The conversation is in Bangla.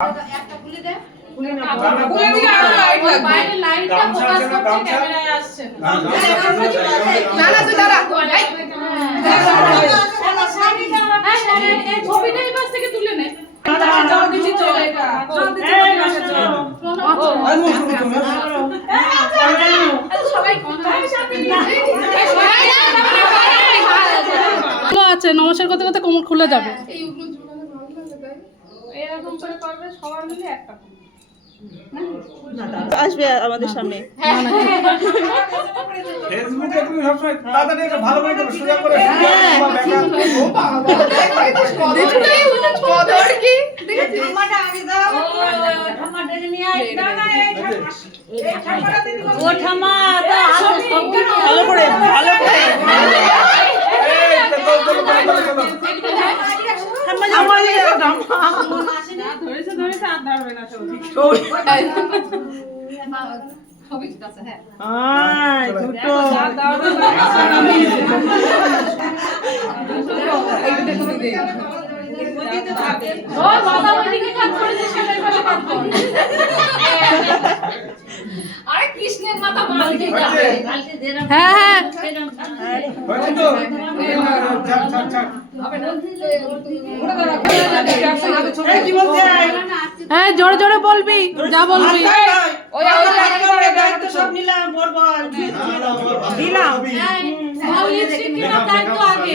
একটা খুলে দে। খুলে দিলে আরো লাইট লাগবে। বাইরে লাইটটা ফোকাস করছে ক্যামেরায় আসছে না। না না তুই দাঁড়া। এই ছবিটা এই পাশ থেকে তুলে নে। যাও দিচ্ছি তো এটা। আছে নমস্কার করতে করতে কোমর খুলে যাবে। এরকম করে করবে সবার মিলে একটা আসবে আমাদের সামনে। ফেসবুকে তুমি সবসময় তাড়াতাড়ি একটা ভালো করে দেবে সোজা করে কদর কি? ঠাম্মাটা আগে দাও। ঠাম্মাটা নিয়ে আয়। না না এই ঠাম্মাটা দিদি ও ঠাম্মা তো ভালো করে ভালো করে ধরেছে আর ধরবে না সব। সবই ঠিক আছে হ্যাঁ। দুটো ও বাবা ওইদিকে কাজ করেছে সেটাই ভালো কাজ করে। আরে কৃষ্ণের মাথা বালতি যাবে। বালতি দে না। হ্যাঁ হ্যাঁ হয়েছে তো ছাড় ছাড় ছাড় কি বলছে? হ্যাঁ জোরে জোরে বলবি যা বলবি। ওই দায়িত্ব সব নিলাম বল বল দিলাম। হ্যাঁ লিপস্টিক কিনা দায়িত্ব আগে।